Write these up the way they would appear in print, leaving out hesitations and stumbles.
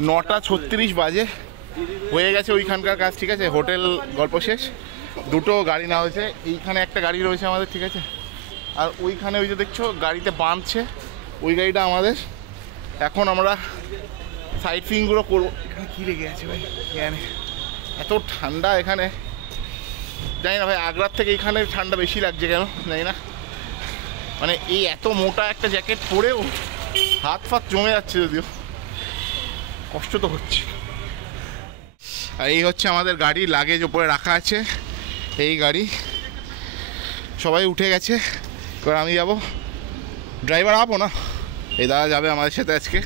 9:36 বাজে, হয়ে গেছে ওইখানকার কাজ, ঠিক আছে। হোটেল গল্প শেষ, দুটো গাড়ি নেওয়া হয়েছে। এইখানে একটা গাড়ি রয়েছে আমাদের, ঠিক আছে। আর ওইখানে ওই যে দেখছো গাড়িতে বাঁধছে, ওই গাড়িটা আমাদের। এখন আমরা সাইট সিইংগুলো করবো। এখানে কী লেগে আছে ভাই, এখানে এত ঠান্ডা, এখানে জানি না ভাই, আগ্রার থেকে এখানে ঠান্ডা বেশি লাগছে কেন জানি না। মানে এই এত মোটা একটা জ্যাকেট পরেও হাত ফাত জমে যাচ্ছে, যদিও কষ্ট তো হচ্ছে। আর এই হচ্ছে আমাদের গাড়ি, লাগেজ ওপরে রাখা আছে। এই গাড়ি সবাই উঠে গেছে, এবার আমি যাব। ড্রাইভার আপো না, এই দাদা যাবে আমাদের সাথে আজকে।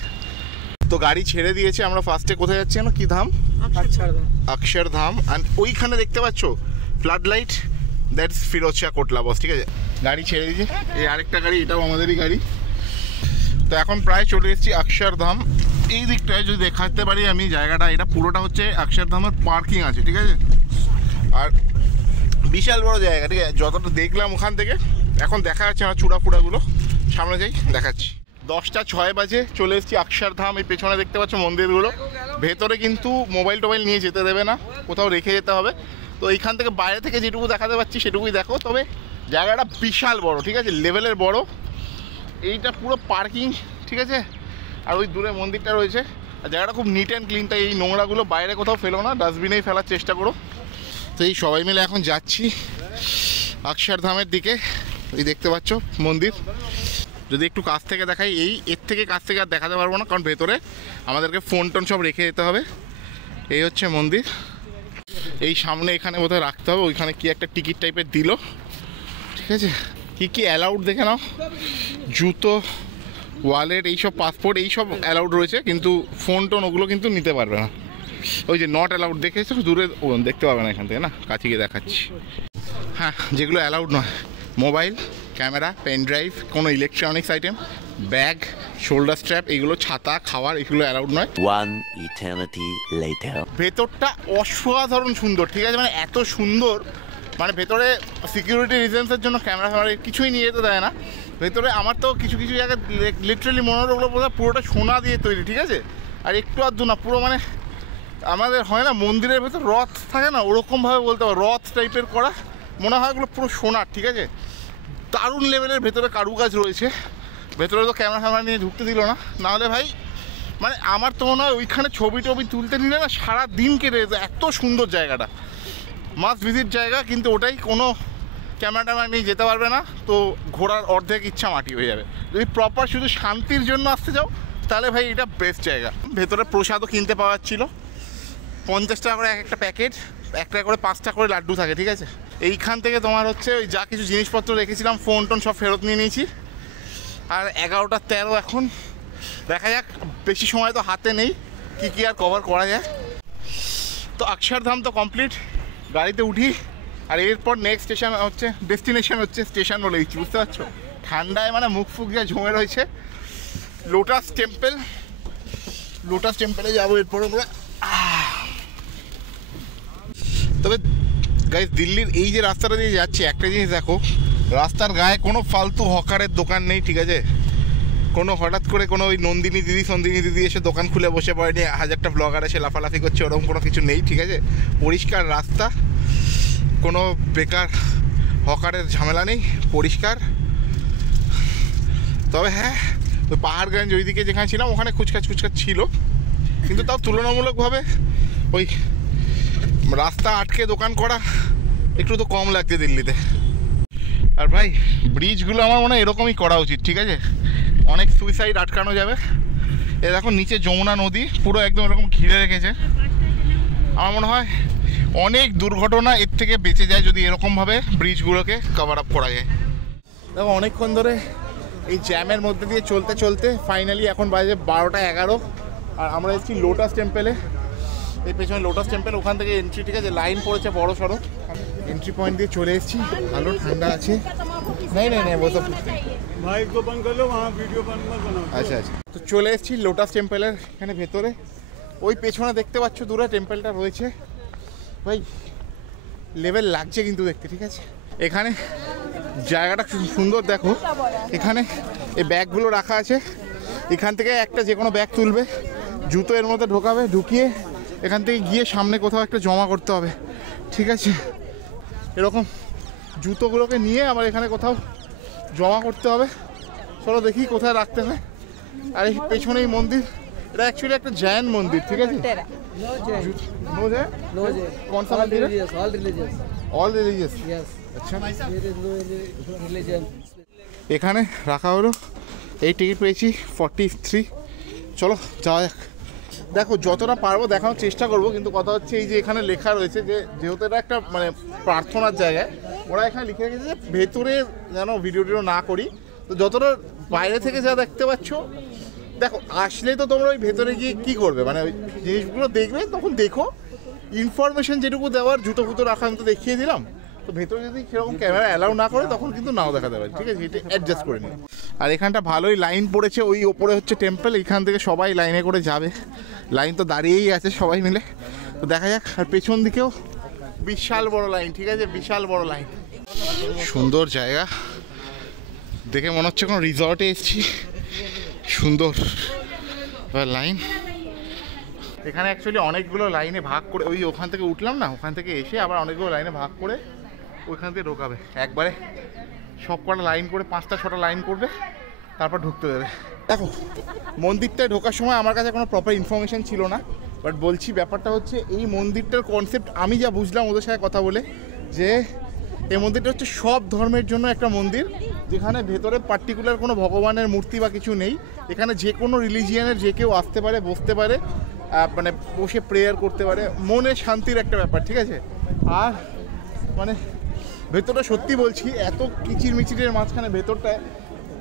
তো গাড়ি ছেড়ে দিয়েছে, আমরা ফার্স্টে কোথায় যাচ্ছি না, কি ধাম? অক্ষরধাম। আর ওইখানে দেখতে পাচ্ছ flood light, that's Firoz Shah Kotla boss, ঠিক আছে। গাড়ি ছেড়ে দিয়েছে, এই আরেকটা গাড়ি, এটাও আমাদেরই গাড়ি। তো এখন প্রায় চলে এসেছি অক্ষরধাম। এই দিকটায় যদি দেখাতে পারি আমি জায়গাটা, এটা পুরোটা হচ্ছে অক্ষরধামের পার্কিং আছে, ঠিক আছে। আর বিশাল বড় জায়গা, ঠিক আছে। যতটা দেখলাম ওখান থেকে, এখন দেখা যাচ্ছে আমার চূড়া ফুড়াগুলো, সামনে যাই দেখাচ্ছি। 10:06 বাজে চলে এসেছি অক্ষরধাম। এই পেছনে দেখতে পাচ্ছ মন্দিরগুলো। ভেতরে কিন্তু মোবাইল টোবাইল নিয়ে যেতে দেবে না, কোথাও রেখে যেতে হবে। তো এইখান থেকে বাইরে থেকে যেটুকু দেখাতে পাচ্ছি সেটুকুই দেখো। তবে জায়গাটা বিশাল বড়, ঠিক আছে, লেভেলের বড়। এইটা পুরো পার্কিং, ঠিক আছে। আর ওই দূরে মন্দিরটা রয়েছে। আর জায়গাটা খুব নিট অ্যান্ড ক্লিন, তাই এই নোংরাগুলো বাইরে কোথাও ফেলো না, ডাস্টবিনেই ফেলার চেষ্টা করো। তো এই সবাই মিলে এখন যাচ্ছি অক্ষরধামের দিকে। এই দেখতে পাচ্ছ মন্দির, যদি একটু কাছ থেকে দেখাই, এর থেকে কাছ থেকে আর দেখাতে পারবো না, কারণ ভেতরে আমাদেরকে ফোন টোন সব রেখে যেতে হবে। এই হচ্ছে মন্দির, এই সামনে এখানে বোধহয় রাখতে হবে। ওইখানে কি একটা টিকিট টাইপের দিল, ঠিক আছে। কি কি অ্যালাউড দেখে নাও, জুতো, ওয়ালেট, এইসব পাসপোর্ট এইসব অ্যালাউড রয়েছে, কিন্তু ফোন টোন ওগুলো কিন্তু নিতে পারবে না। ওই যে নট অ্যালাউড দেখেছো দূরে, দেখতে পাবে না এখান থেকে, না কাছে গিয়ে দেখাচ্ছি। হ্যাঁ, যেগুলো অ্যালাউড নয়, মোবাইল, ক্যামেরা, পেন ড্রাইভ, কোনো electronics item, bag, shoulder strap, এইগুলো, ছাতা, খাবার, এগুলো অ্যালাউড নয়। ভেতরটা অসাধারণ সুন্দর, ঠিক আছে। মানে এত সুন্দর, মানে ভেতরে সিকিউরিটি রিজনসের জন্য ক্যামেরা ফ্যামেরা কিছুই নিয়ে যেতে দেয় না ভেতরে। আমার তো কিছু কিছু জায়গায় লিটারেলি মনে হলো ওগুলো পুরোটা সোনা দিয়ে তৈরি, ঠিক আছে। আর একটু আধটু না, পুরো মানে আমাদের হয় না মন্দিরের ভেতর রথ থাকে না, ওরকমভাবে বলতে পারো, রথ টাইপের করা মনে হয় ওগুলো পুরো সোনার, ঠিক আছে। দারুণ লেভেলের ভেতরে কারুকাজ রয়েছে। ভেতরে তো ক্যামেরা ফ্যামেরা নিয়ে ঢুকতে দিল না, নাহলে ভাই মানে আমার তো মনে হয় ওইখানে ছবি টবি তুলতে নিলে না সারা দিন কেটে যেত। এত সুন্দর জায়গাটা, মাস্ট ভিজিট জায়গা। কিন্তু ওটাই কোনো ক্যামেরা ট্যামেরা নিয়ে যেতে পারবে না, তো ঘোরার অর্ধেক ইচ্ছা মাটি হয়ে যাবে। যদি প্রপার শুধু শান্তির জন্য আসতে যাও, তাহলে ভাই এটা বেস্ট জায়গা। ভেতরে প্রসাদও কিনতে পাওয়া যাচ্ছিলো, 50 টাকা করে এক একটা প্যাকেট, 1 টাকা করে 5টা করে লাড্ডু থাকে, ঠিক আছে। এইখান থেকে তোমার হচ্ছে ওই যা কিছু জিনিসপত্র রেখেছিলাম, ফোন টোন সব ফেরত নিয়ে নিয়েছি। আর 11:13 এখন, দেখা যাক, বেশি সময় তো হাতে নেই, কি কি আর কভার করা যায়। তো অক্ষরধাম তো কমপ্লিট, গাড়িতে উঠি। আর এরপর নেক্সট স্টেশন হচ্ছে, ডেস্টিনেশন হচ্ছে, স্টেশন বলে দিচ্ছি, বুঝতে পারছো। ঠান্ডায় মানে মুখ ফুক যা জমে রয়েছে। লোটাস টেম্পল, লোটাস টেম্পলে যাবো এরপর আমরা। তবে গাইস, দিল্লির এই যে রাস্তাটা দিয়ে যাচ্ছে, একটা জিনিস দেখো, রাস্তার গায়ে কোনো ফালতু হকারের দোকান নেই, ঠিক আছে। কোনো হঠাৎ করে কোনো ওই নন্দিনী দিদি সন্দিনী দিদি এসে দোকান খুলে বসে পড়েনি, 1000টা ব্লগার এসে লাফালাফি করছে, ওরকম কোনো কিছু নেই, ঠিক আছে। পরিষ্কার রাস্তা, কোনো বেকার হকারের ঝামেলা নেই, পরিষ্কার। তবে হ্যাঁ, ওই পাহাড়গঞ্জ ওইদিকে যেখানে ছিলাম ওখানে খুচকাচ ছিল, কিন্তু তাও তুলনামূলকভাবে ওই রাস্তা আটকে দোকান করা একটু তো কম লাগছে দিল্লিতে। আর ভাই, ব্রিজগুলো আমার মনে হয় এরকমই করা উচিত, ঠিক আছে। অনেক সুইসাইড আটকানো যাবে। এ দেখো নিচে যমুনা নদী, পুরো একদম এরকম ঘিরে রেখেছে। আমার মনে হয় অনেক দুর্ঘটনা এর থেকে বেঁচে যায় যদি এরকমভাবে ব্রিজগুলোকে কভার আপ করা যায়। দেখো অনেকক্ষণ ধরে এই জ্যামের মধ্যে দিয়ে চলতে চলতে ফাইনালি এখন বাজে 12:11। আর আমরা এসেছি লোটাস টেম্পেলে। এই পেছনে লোটাস টেম্পল, ওখান থেকে এন্ট্রি, ঠিক আছে। লাইন পড়েছে বড় সড়ো, এন্ট্রি পয়েন্ট দিয়ে চলে এসেছি। ভালো ঠান্ডা আছে। আচ্ছা আচ্ছা, তো চলে এসেছি লোটাস টেম্পলের এখানে ভেতরে। ওই পেছনে দেখতে পাচ্ছ দূরে টেম্পলটা রয়েছে। ভাই লেভেল লাগছে কিন্তু দেখতে, ঠিক আছে। এখানে জায়গাটা খুব সুন্দর, দেখো এখানে এই ব্যাগগুলো রাখা আছে। এখান থেকে একটা যে কোনো ব্যাগ তুলবে, জুতো এর মধ্যে ঢোকাবে, ঢুকিয়ে এখান থেকে গিয়ে সামনে কোথাও একটা জমা করতে হবে, ঠিক আছে? এরকম জুতোগুলোকে নিয়ে আবার এখানে কোথাও জমা করতে হবে। চলো দেখি কোথায় রাখতে হয়। আর এই পেছনেই মন্দির, এটা অ্যাকচুয়ালি একটা জৈন মন্দির, ঠিক আছে? कौन सा मंदिर है? All religious. अच्छा, এখানে রাখা হলো। এই টিকিট পেয়েছি 43। চলো যাওয়া যাক। দেখো যতটা পারবো দেখানোর চেষ্টা করব, কিন্তু কথা হচ্ছে এই যে এখানে লেখা রয়েছে যে যেহেতু এটা একটা মানে প্রার্থনার জায়গায়, ওরা এখানে লিখে রেখেছে যে ভেতরে যেন ভিডিও টিডিও না করি। তো যতটা বাইরে থেকে যা দেখতে পাচ্ছ, দেখো আসলে তো তোমরা ওই ভেতরে গিয়ে কী করবে, মানে ওই জিনিসগুলো দেখবে, তখন দেখো ইনফরমেশন যেটুকু দেওয়ার, জুতো ফুতো রাখা আমি তো দেখিয়ে দিলাম। তো ভেতরে যদি সেরকম ক্যামেরা অ্যালাউ না করে তখন কিন্তু নাও দেখাতে পারে, ঠিক আছে? এটা অ্যাডজাস্ট করে নিই। আর এখানটা ভালোই লাইন পড়েছে, ওই ওপরে হচ্ছে টেম্পল, এইখান থেকে সবাই লাইনে করে যাবে। লাইন তো দাঁড়িয়েই আছে সবাই মিলে, তো দেখা যাক। আর পেছন দিকেও বিশাল বড় লাইন, ঠিক আছে? বিশাল বড় লাইন, সুন্দর জায়গা দেখে মনে হচ্ছে কোনো রিসর্টে এসেছি। সুন্দর লাইন। এখানে অ্যাকচুয়ালি অনেকগুলো লাইনে ভাগ করে, ওই ওখান থেকে উঠলাম না, ওখান থেকে এসে আবার অনেকগুলো লাইনে ভাগ করে ওইখান থেকে ঢোকাবে। একবারে সব কটা লাইন করে 5টা 6টা লাইন করবে, তারপর ঢুকতে দেবে। দেখো মন্দিরটায় ঢোকার সময় আমার কাছে কোনো প্রপার ইনফরমেশান ছিল না, বাট বলছি ব্যাপারটা হচ্ছে এই মন্দিরটার কনসেপ্ট আমি যা বুঝলাম ওদের সাথে কথা বলে, যে এই মন্দিরটা হচ্ছে সব ধর্মের জন্য একটা মন্দির, যেখানে ভেতরে পার্টিকুলার কোনো ভগবানের মূর্তি বা কিছু নেই। এখানে যে কোনো রিলিজিয়ানের যে কেউ আসতে পারে, বসতে পারে, মানে বসে প্রেয়ার করতে পারে, মনে শান্তির একটা ব্যাপার, ঠিক আছে? আর মানে ভেতরটা সত্যি বলছি, এত কিচির মিচিরের মাঝখানে ভেতরটায়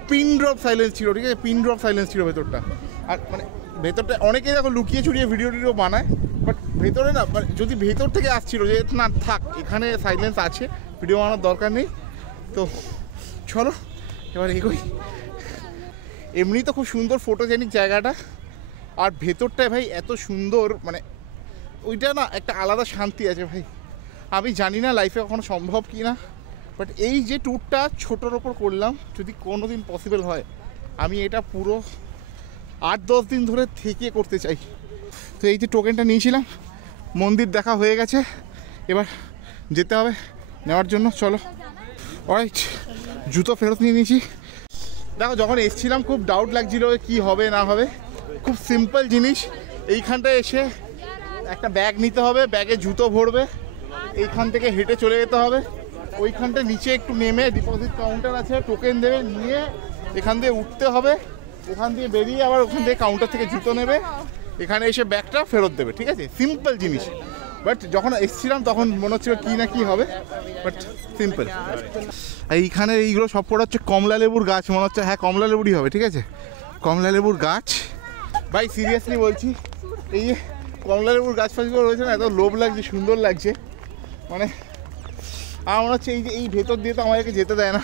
পিন ড্রপ সাইলেন্স ছিল, ঠিক আছে? পিন ড্রপ সাইলেন্স ছিল ভেতরটা। আর মানে ভেতরটা অনেকেই দেখো লুকিয়ে চুরিয়ে ভিডিও টিডিও বানায়, বাট ভেতরে না, মানে যদি ভেতর থেকে আসছিল যে না থাক এখানে সাইলেন্স আছে, ভিডিও বানানোর দরকার নেই। তো চলো এবার এগোই। এমনি তো খুব সুন্দর ফটোজেনিক জায়গাটা, আর ভেতরটায় ভাই এত সুন্দর, মানে ওইটা না একটা আলাদা শান্তি আছে ভাই। আমি জানি না লাইফে কখনো সম্ভব কি না, বাট এই যে ট্যুরটা ছোটোর ওপর করলাম, যদি কোনো দিন পসিবল হয় আমি এটা পুরো 8-10 দিন ধরে থেকে করতে চাই। তো এই যে টোকেনটা নিয়েছিলাম, মন্দির দেখা হয়ে গেছে, এবার যেতে হবে নেওয়ার জন্য। চলো অলরাইট, জুতো ফেরত নিয়ে নিয়েছি। দেখো যখন এসেছিলাম খুব ডাউট লাগছিল কি হবে না হবে, খুব সিম্পল জিনিস। এইখানটায় এসে একটা ব্যাগ নিতে হবে, ব্যাগে জুতো ভরবে, এইখান থেকে হেঁটে চলে যেতে হবে, ওইখানটা নিচে একটু নেমে ডিপোজিট কাউন্টার আছে, টোকেন দেবে, নিয়ে এখান দিয়ে উঠতে হবে, ওখান দিয়ে বেরিয়ে আবার ওখান থেকে কাউন্টার থেকে জুতো নেবে, এখানে এসে ব্যাগটা ফেরত দেবে, ঠিক আছে? সিম্পল জিনিস, বাট যখন এসেছিলাম তখন মনে হচ্ছিল কী না কী হবে, বাট সিম্পল। এইখানে এইগুলো সব কটা হচ্ছে কমলা লেবুর গাছ, মনে হচ্ছে হ্যাঁ কমলা লেবুরই হবে, ঠিক আছে? কমলা লেবুর গাছ। ভাই সিরিয়াসলি বলছি, এই যে কমলা লেবুর গাছ ফাছগুলো রয়েছে না, এত লোভ লাগছে, সুন্দর লাগছে, মানে আমার মনে হচ্ছে এই যে এই ভেতর দিয়ে তো আমাদেরকে যেতে দেয় না।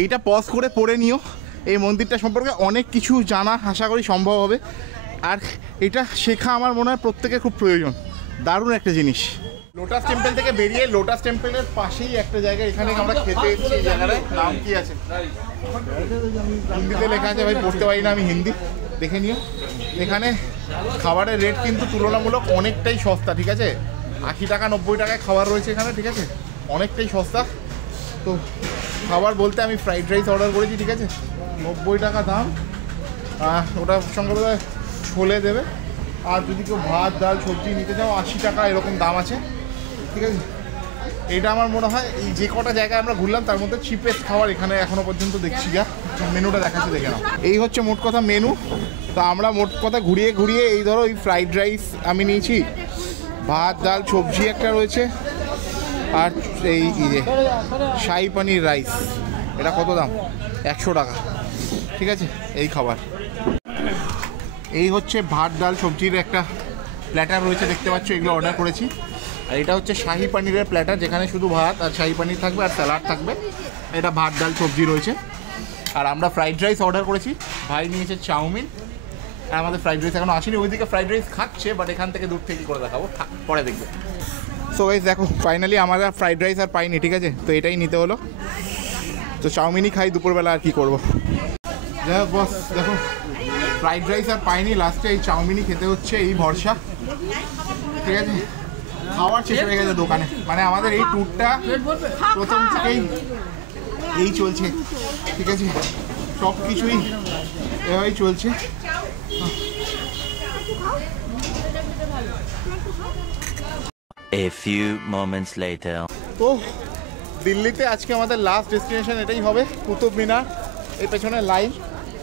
এইটা পজ করে পড়ে নিও, এই মন্দিরটা সম্পর্কে অনেক কিছু জানা আশা করি সম্ভব হবে, আর এটা শেখা আমার মনে হয় প্রত্যেকের খুব প্রয়োজন। দারুণ একটা জিনিস। লোটাস টেম্পল থেকে বেরিয়ে লোটাস টেম্পলের পাশেই একটা জায়গা, এখানে আমরা খেতে এসেছি। এই জায়গাটার নাম কি আছে? হিন্দিতে লেখা আছে, ভাই পড়তে পারি না আমি হিন্দি, দেখে নিও। এখানে খাবারের রেট কিন্তু তুলনামূলক অনেকটাই সস্তা, ঠিক আছে? 80 টাকা 90 টাকায় খাবার রয়েছে এখানে, ঠিক আছে? অনেকটাই সস্তা। তো খাবার বলতে আমি ফ্রাইড রাইস অর্ডার করেছি, ঠিক আছে? 90 টাকা দাম, ওটার সঙ্গে বোধহয় ছোলে দেবে। আর যদি কেউ ভাত ডাল সবজি নিতে চাও 80 টাকা এরকম দাম আছে, ঠিক আছে? এটা আমার মনে হয় এই যে কটা জায়গায় আমরা ঘুরলাম তার মধ্যে চিপেস্ট খাবার এখানে এখনও পর্যন্ত দেখছি। যা মেনুটা দেখাচ্ছি দেখে নাও। এই হচ্ছে মোট কথা মেনু। তো আমরা মোট কথা ঘুরিয়ে ঘুরিয়ে এই ধরো এই ফ্রাইড রাইস আমি নিয়েছি, ভাত ডাল সবজি একটা রয়েছে, আর এই যে শাহি পনির রাইস, এটা কত দাম? 100 টাকা, ঠিক আছে? এই খাবার। এই হচ্ছে ভাত ডাল সবজির একটা প্ল্যাটার রয়েছে, দেখতে পাচ্ছ, এগুলো অর্ডার করেছি। আর এটা হচ্ছে শাহি পনিরের প্ল্যাটার, যেখানে শুধু ভাত আর শাহি পনির থাকবে আর স্যালাড থাকবে। এটা ভাত ডাল সবজি রয়েছে। আর আমরা ফ্রাইড রাইস অর্ডার করেছি, ভাই নিয়েছে চাউমিন, আর আমাদের ফ্রাইড রাইস এখনও আসেনি। ওইদিকে ফ্রাইড রাইস খাচ্ছে, বাট এখান থেকে দূর থেকে করে দেখাবো, পরে দেখবে। সো গাইস দেখো, ফাইনালি আমরা ফ্রাইড রাইস আর পাইনি, ঠিক আছে? তো এটাই নিতে হলো। তো চাউমিনই খাই দুপুরবেলা, আর কি করবো। যাই হোক বস, দেখো ফ্রাইড রাইস আর পাইনি, লাস্টে এই চাউমিনই খেতে হচ্ছে এই ভরসা। ঠিক আছে, খাওয়ার শেষ হয়ে গেছে দোকানে। মানে আমাদের এই ট্যুরটা প্রথম থেকেই এই চলছে। ঠিক আছে, সব কিছুই এভাবেই চলছে। A few moments later. তো দিল্লিতে আজকে আমাদের লাস্ট ডেস্টিনেশন এটাই হবে, কুতুব মিনার। এই পেছনে লাইন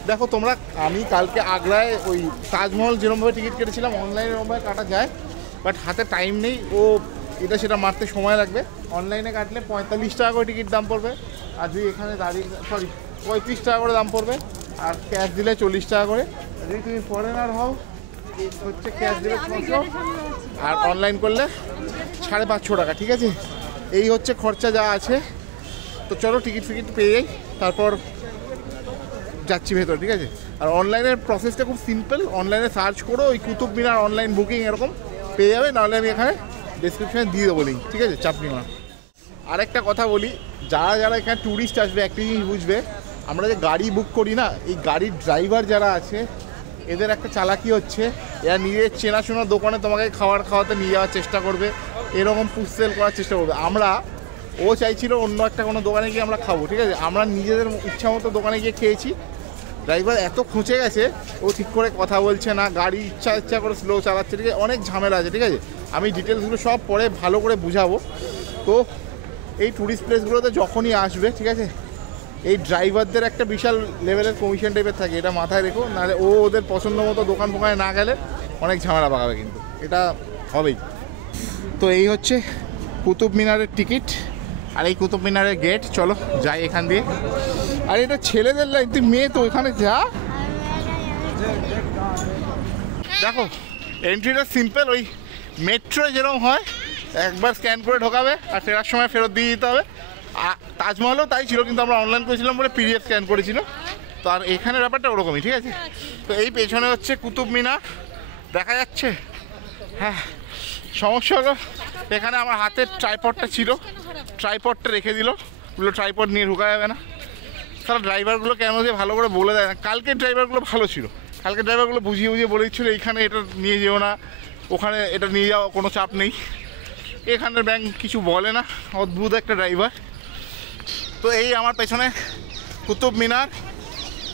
দেখো তোমরা। আমি কালকে আগ্রায় ওই তাজমহল যেরকমভাবে টিকিট কেটেছিলাম, অনলাইনে এরকমভাবে কাটা যায়, বাট হাতে টাইম নেই, ও এটা সেটা মারতে সময় লাগবে। অনলাইনে কাটলে 45 টাকা করে টিকিট দাম পড়বে, আর যদি এখানে দাঁড়িয়ে 35 টাকা করে দাম পড়বে, আর ক্যাশ দিলে 40 টাকা করে। যদি তুমি ফরেনার হও হচ্ছে ক্যাশ দিলে 600, আর অনলাইন করলে 550 টাকা। ঠিক আছে, এই হচ্ছে খরচা যা আছে। তো চলো টিকিট ফিকিট পেয়ে যাই, তারপর যাচ্ছি ভেতরে। ঠিক আছে, আর অনলাইনের প্রসেসটা খুব সিম্পল। অনলাইনে সার্চ করো ওই কুতুব মিনার অনলাইন বুকিং, এরকম পেয়ে যাবে। নাহলে আমি এখানে ডেসক্রিপশানে দিয়ে দেবো লিঙ্ক। ঠিক আছে, চাপ নিও না। আরেকটা কথা বলি, যারা যারা এখানে ট্যুরিস্ট আসবে একটা জিনিস বুঝবে, আমরা যে গাড়ি বুক করি না, এই গাড়ির ড্রাইভার যারা আছে এদের একটা চালাকি হচ্ছে, এরা নিজের চেনাশোনা দোকানে তোমাকে খাওয়াতে নিয়ে যাওয়ার চেষ্টা করবে, এরকম পুষসেল করার চেষ্টা করবে। ও চাইছিল অন্য একটা কোনো দোকানে গিয়ে আমরা খাবো। ঠিক আছে, আমরা নিজেদের ইচ্ছা মতো দোকানে গিয়ে খেয়েছি। ড্রাইভার এত খুঁচে গেছে, ও ঠিক করে কথা বলছে না, গাড়ি ইচ্ছা করে স্লো চালাচ্ছে। ঠিক আছে, অনেক ঝামেলা আছে। ঠিক আছে, আমি ডিটেলসগুলো সব পরে ভালো করে বুঝাবো। তো এই ট্যুরিস্ট প্লেসগুলোতে যখনই আসবে, ঠিক আছে, এই ড্রাইভারদের একটা বিশাল লেভেলের কমিশন টাইপের থাকে, এটা মাথায় রেখো। নাহলে ওদের পছন্দ মতো দোকান ফোকানে না গেলে অনেক ঝামেলা পাকাবে, কিন্তু এটা হবেই। তো এই হচ্ছে কুতুব মিনারের টিকিট, আর এই কুতুব মিনারের গেট। চলো যাই এখান দিয়ে। আর এটা ছেলেদের লাইন, তুই মেয়ে তো ওখানে যা। দেখো এন্ট্রিটা সিম্পল, ওই মেট্রো যেরকম হয়, একবার স্ক্যান করে ঢোকাবে আর ফেরার সময় ফেরত দিয়ে দিতে হবে। তাজমহলও তাই ছিল, কিন্তু আমরা অনলাইন করেছিলাম বলে পিডিএফ স্ক্যান করেছিল। তো আর এখানের ব্যাপারটা ওরকমই। ঠিক আছে, তো এই পেছনে হচ্ছে কুতুব মিনার, দেখা যাচ্ছে। হ্যাঁ, সমস্যা হলো এখানে আমার হাতের ট্রাইপডটা ছিল, ট্রাইপডটা রেখে দিল, ওগুলো ট্রাইপড নিয়ে ঢোকা যাবে না। তারা ড্রাইভারগুলো কেন যে ভালো করে বলে দেয় না। কালকের ড্রাইভারগুলো ভালো ছিল, কালকের ড্রাইভারগুলো বুঝিয়ে বলে দিচ্ছিলো এইখানে এটা নিয়ে যেও না, ওখানে এটা নিয়ে যাওয়া কোনো চাপ নেই। এখানের ব্যাংক কিছু বলে না, অদ্ভুত একটা ড্রাইভার। তো এই আমার পেছনে কুতুব মিনার,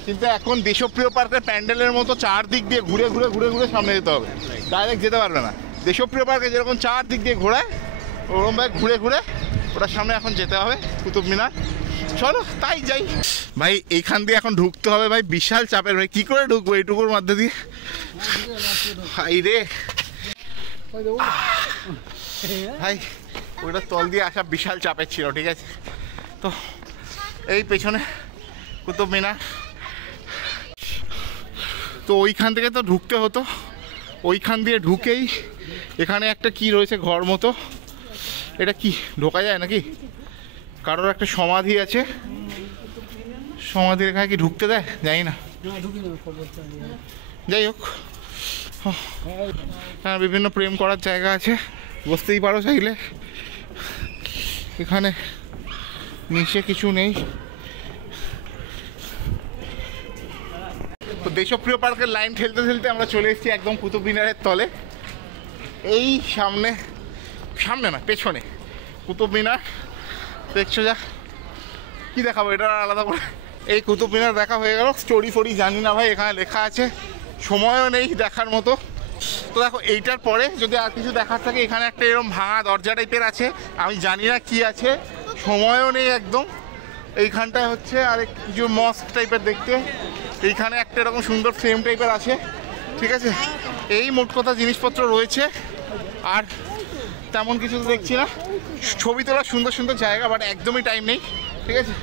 কিন্তু এখন দেশপ্রিয় পার্কের প্যান্ডেলের মতো চারদিক দিয়ে ঘুরে ঘুরে ঘুরে ঘুরে সামনে যেতে হবে, ডাইরেক্ট যেতে পারবে না। দেশপ্রিয় পার্কে যেরকম চারদিক দিয়ে ঘোরায়, ওরকমভাবে ঘুরে ঘুরে ওটার সামনে এখন যেতে হবে কুতুব মিনার। চলো তাই যাই ভাই। এইখান দিয়ে এখন ঢুকতে হবে ভাই, বিশাল চাপের। ভাই কী করে ঢুকবো এইটুকুর মধ্যে দিয়ে? ভাই রে ভাই, ওইটা তল দিয়ে আসা বিশাল চাপের ছিল। ঠিক আছে, তো এই পেছনে কুতুব মিনার। তো ওইখান থেকে তো ঢুকতে হতো, ওইখান দিয়ে ঢুকেই এখানে একটা কি রয়েছে ঘর মতো, এটা কি ঢোকা যায় নাকি? কারোর একটা সমাধি আছে, সমাধির এখানে কি ঢুকতে দেয় জানি না। যাই হোক, হ্যাঁ, বিভিন্ন প্রেম করার জায়গা আছে, বসতেই পারো চাইলে। এখানে নিচে কিছু নেই। তো দেশপ্রিয় পার্কের লাইন ঠেলতে ঠেলতে আমরা চলে এসেছি একদম কুতুব মিনারের তলে। এই সামনে না পেছনে কুতুব মিনার দেখছো, যা কি দেখাবো এটা আলাদা করে। এই কুতুব মিনার দেখা হয়ে গেল, স্টোরি ফোরি জানি না ভাই, এখানে লেখা আছে, সময়ও নেই দেখার মতো। তো দেখো এইটার পরে যদি আর কিছু দেখার থাকে, এখানে একটা এরকম ভাঙা দরজা টাইপের আছে, আমি জানি না কি আছে, সময়ও নেই একদম। এইখানটায় হচ্ছে আর কিছু মস্ক টাইপের দেখতে, এইখানে একটা এরকম সুন্দর ফ্রেম টাইপের আছে। ঠিক আছে, এই মোট কথা জিনিসপত্র রয়েছে, আর তেমন কিছু তো দেখছি না। ছবি তোলার সুন্দর সুন্দর জায়গা, বাট একদমই টাইম নেই। ঠিক আছে,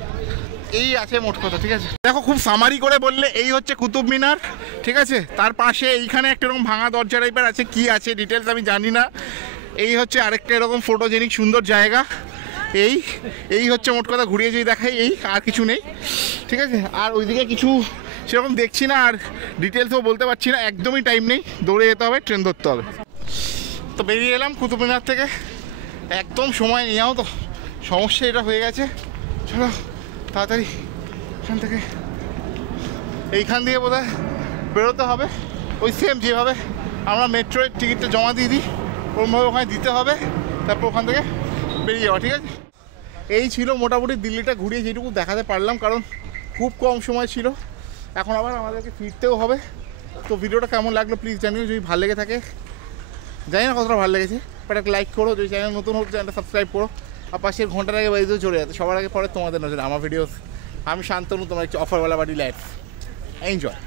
এই আছে মোট কথা। ঠিক আছে, দেখো খুব সামারি করে বললে এই হচ্ছে কুতুব মিনার। ঠিক আছে, তার পাশে এইখানে একটা এরকম ভাঙা দরজা টাইপের আছে, কি আছে ডিটেলস আমি জানি না। এই হচ্ছে আরেকটা এরকম ফটোজেনিক সুন্দর জায়গা। এই হচ্ছে মোট কথা, ঘুরিয়ে যদি দেখাই এই, আর কিছু নেই। ঠিক আছে, আর ওইদিকে কিছু সেরকম দেখছি না, আর ডিটেলসও বলতে পারছি না, একদমই টাইম নেই, দৌড়ে যেতে হবে, ট্রেন ধরতে হবে। তো বেরিয়ে এলাম কুতুব মিনার থেকে, একদম সময় নিয়েও তো সমস্যা এটা হয়ে গেছে। চলো তাড়াতাড়ি এখান থেকে, এইখান দিয়ে বোধহয় বেরোতে হবে ওই সেম যেভাবে আমরা মেট্রোয়ের টিকিটটা জমা দিয়ে দিই ওরমভাবে ওখানে দিতে হবে, তারপর ওখান থেকে বেরিয়ে যাওয়া, ঠিক আছে? এই ছিল মোটামুটি দিল্লিটা ঘুরিয়ে যেটুকু দেখাতে পারলাম, কারণ খুব কম সময় ছিল, এখন আবার আমাদেরকে ফিরতেও হবে। তো ভিডিওটা কেমন লাগলো প্লিজ জানিও, যদি ভালো লেগে থাকে, জানি না কতটা ভালো লেগেছে, বাট একটা লাইক করো, যদি চ্যানেল নতুন হোক চ্যানেলটা সাবস্ক্রাইব করো, আর পাশের ঘন্টার আগে বাড়িতেও চলে যাতে সবার আগে পরে তোমাদের নজরে আমার ভিডিওস। আমি শান্তনু, তোমার একটু অফারওয়ালা বাড়ি লাইফ, এনজয়।